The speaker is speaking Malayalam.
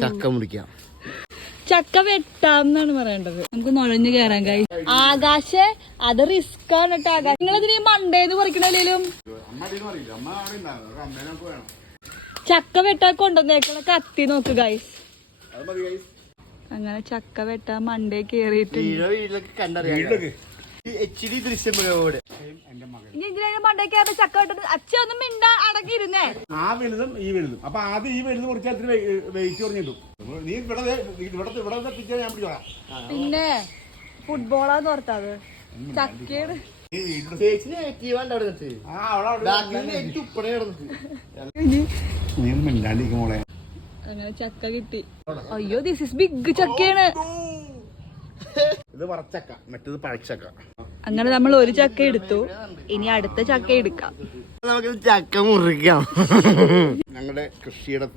ചക്ക മുറിക്കാം. ചക്ക വെട്ടാന്നാണ് പറയേണ്ടത്. നമുക്ക് നുഴഞ്ഞു കയറാൻ കഴിയും. ആകാശ് അത് റിസ്ക് ആണ് കേട്ടോ. ആകാശ് നിങ്ങളതിന് മണ്ടേന്ന് പറിക്കണല്ലേലും ചക്ക വെട്ടാൻ കൊണ്ടുവന്നേക്കണ കത്തി നോക്ക് ഗൈസ്. അങ്ങനെ ചക്ക വെട്ടാൻ മണ്ടേ കേറിയിട്ട് മണ്ടേ കയറി ചക്ക വെട്ടത് അച്ഛനൊന്നും മിണ്ട അടങ്ങിയിരുന്നേ. ആ വലുതും ഈ വലുതും. അപ്പൊ ആദ്യം ഈ വലുത് കുറച്ച് അത്ര വെയിറ്റ് കുറഞ്ഞിട്ടും നീ ഇവിടെ ഞാൻ പിടിച്ചോളാം. പിന്നെ ഫുട്ബോളാന്ന് ഓർത്തത് ചക്കയുടെ മോളെ. അങ്ങനെ ചക്ക കിട്ടി. അയ്യോ ദിസ് ഇസ് ബിഗ് ചക്കയാണ്. ഇത് വറച്ചക്ക, മറ്റേത് പഴച്ചക്ക. അങ്ങനെ നമ്മൾ ഒരു ചക്ക എടുത്തു. ഇനി അടുത്ത ചക്ക എടുക്കാം. നമുക്ക് ചക്ക മുറിക്കാം. ഞങ്ങളുടെ കൃഷിയിടത്തിൽ